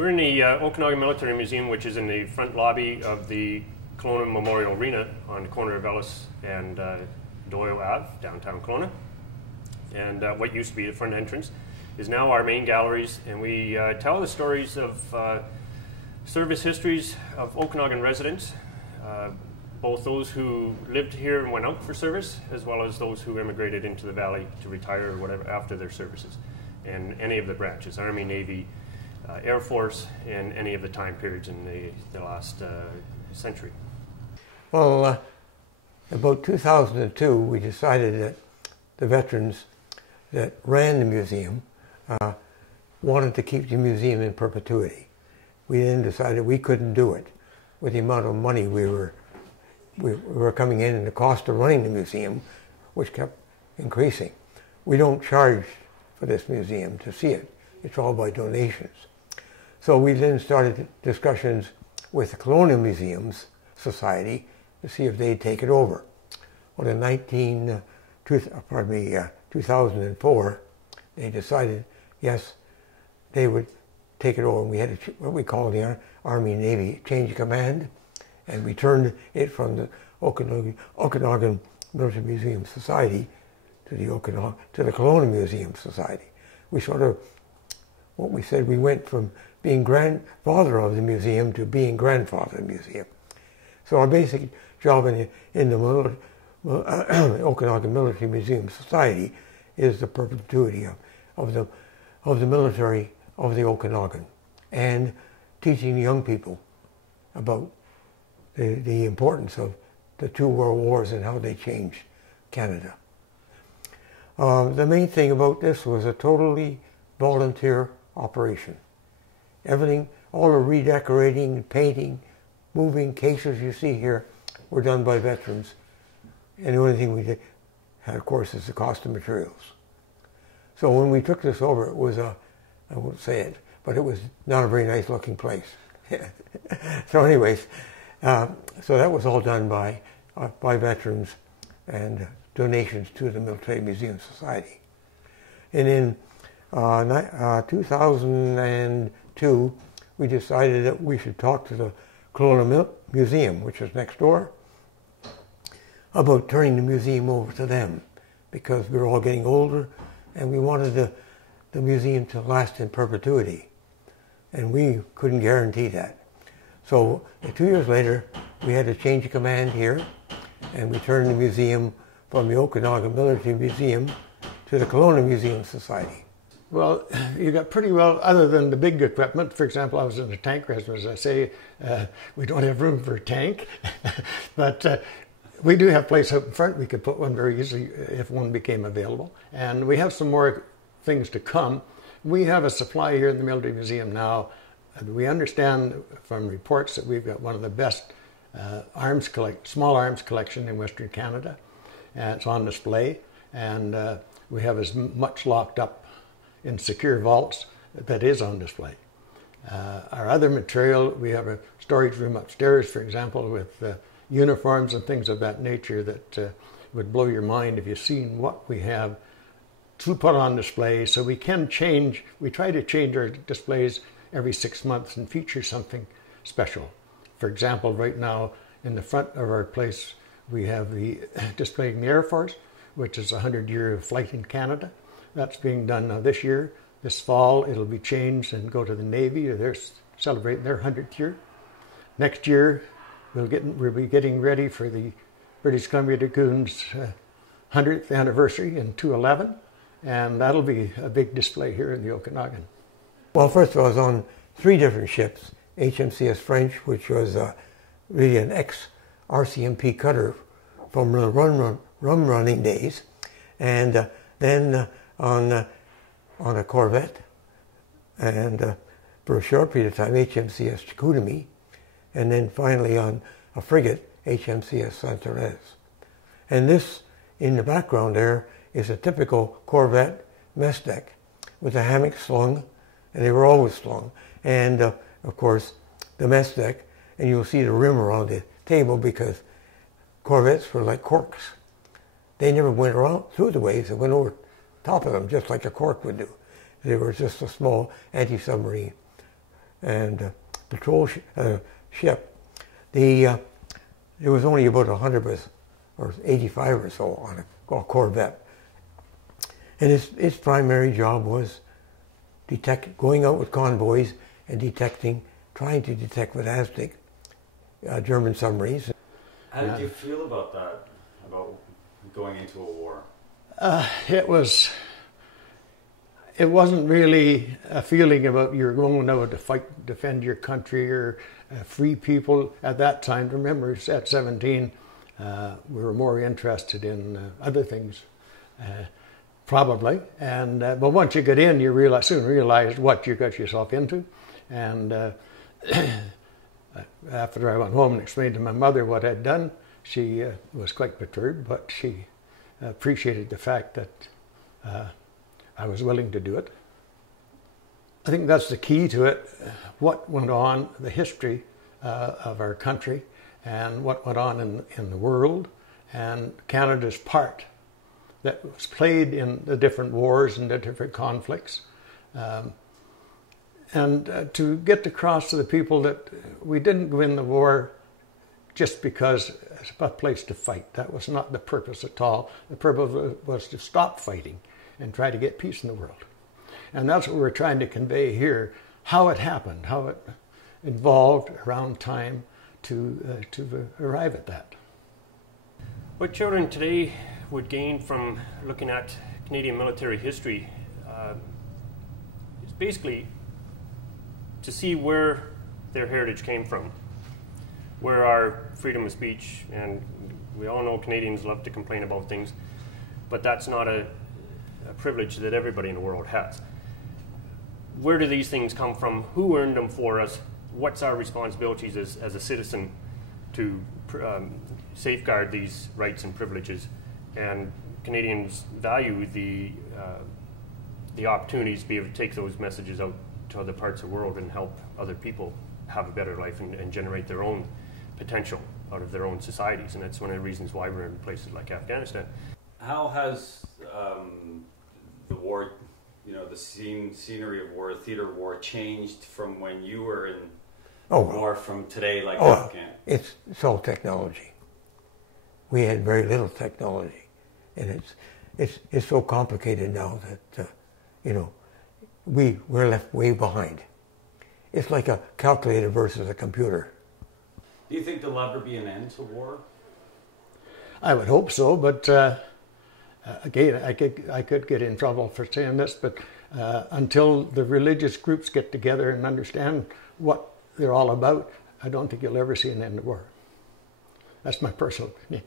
We're in the Okanagan Military Museum, which is in the front lobby of the Kelowna Memorial Arena on the corner of Ellis and Doyle Ave, downtown Kelowna. And what used to be the front entrance is now our main galleries, and we tell the stories of service histories of Okanagan residents, both those who lived here and went out for service, as well as those who immigrated into the valley to retire or whatever after their services, and any of the branches, Army, Navy, Air Force, and any of the time periods in the last century. Well, about 2002, we decided that the veterans that ran the museum wanted to keep the museum in perpetuity. We then decided we couldn't do it with the amount of money we were coming in and the cost of running the museum, which kept increasing. We don't charge for this museum to see it. It's all by donations. So we then started discussions with the Kelowna Museums Society to see if they'd take it over. Well, in 2004, they decided, yes, they would take it over. And we had what we call the Army Navy Change of Command, and we turned it from the Okanagan Military Museum Society to the Kelowna Museum Society. We sort of, what we said, we went from being grandfather of the museum to being grandfather of the museum. So our basic job in the Okanagan Military Museum Society is the perpetuity of the military of the Okanagan, and teaching young people about the importance of the two world wars and how they changed Canada. The main thing about this was a totally volunteer operation. Everything, all the redecorating, painting, moving cases you see here were done by veterans. And the only thing we did, of course, is the cost of materials. So when we took this over, it was I won't say it, but it was not a very nice looking place. So anyways, so that was all done by veterans and donations to the Military Museum Society. And in 2002, we decided that we should talk to the Kelowna Museum, which is next door, about turning the museum over to them, because we were all getting older and we wanted the museum to last in perpetuity. And we couldn't guarantee that. So 2 years later, we had a change of command here, and we turned the museum from the Okanagan Military Museum to the Kelowna Museum Society. Well, you got pretty well, other than the big equipment. For example, I was in a tank restaurant, as I say, we don't have room for a tank, but we do have a place out in front. We could put one very easily if one became available. And we have some more things to come. We have a supply here in the Military Museum now. We understand from reports that we've got one of the best small arms collection in Western Canada. And it's on display. And we have as much locked up in secure vaults that is on display. Our other material, we have a storage room upstairs, for example, with uniforms and things of that nature that would blow your mind if you've seen what we have to put on display. So we can change, we try to change our displays every 6 months and feature something special. For example, right now in the front of our place, we have the displaying the Air Force, which is 100-year flight in Canada. That's being done now this year. This fall, it'll be changed and go to the Navy. They're celebrating their 100th year. Next year, we'll be getting ready for the British Columbia Dragoons' 100th anniversary in 2011, and that'll be a big display here in the Okanagan. Well, first of all, I was on 3 different ships. HMCS French, which was really an ex-RCMP cutter from the rum running days, and then on a corvette, and for a short period of time, HMCS Chicoutimi, and then finally on a frigate, HMCS Saint Therese. And this, in the background there, is a typical corvette mess deck with a hammock slung, and they were always slung. And of course, the mess deck, and you'll see the rim around the table because corvettes were like corks. They never went around through the waves, they went over top of them just like a cork would do. They were just a small anti-submarine and patrol ship. There was only about 100 of us, or 85 or so, on a Corvette. And its primary job was going out with convoys and trying to detect with ASDIC German submarines. How did you feel about that, about going into a war? It wasn't really a feeling about you're going out to fight, defend your country or free people at that time. Remember, at 17, we were more interested in other things, probably. And but once you get in, you soon realize what you got yourself into. And after I went home and explained to my mother what I'd done, she was quite perturbed, but she appreciated the fact that I was willing to do it. I think that's the key to it, what went on, the history of our country, and what went on in the world, and Canada's part that was played in the different wars and the different conflicts. And to get across to the people that we didn't win the war just because it's a place to fight. That was not the purpose at all. The purpose was to stop fighting and try to get peace in the world. And that's what we're trying to convey here, how it happened, how it evolved around time to arrive at that. What children today would gain from looking at Canadian military history is basically to see where their heritage came from, where our freedom of speech, and we all know Canadians love to complain about things, but that's not a privilege that everybody in the world has. Where do these things come from? Who earned them for us? What's our responsibilities as a citizen to safeguard these rights and privileges? And Canadians value the opportunities to be able to take those messages out to other parts of the world and help other people have a better life and generate their own potential out of their own societies. And that's one of the reasons why we're in places like Afghanistan. How has the war, the scenery of war, theater of war, changed from when you were in war from today, like Afghan? It's all technology. We had very little technology, and it's so complicated now that we're left way behind. It's like a calculator versus a computer. Do you think there'll ever be an end to war? I would hope so, but again, I could get in trouble for saying this, but until the religious groups get together and understand what they're all about, I don't think you'll ever see an end to war. That's my personal opinion.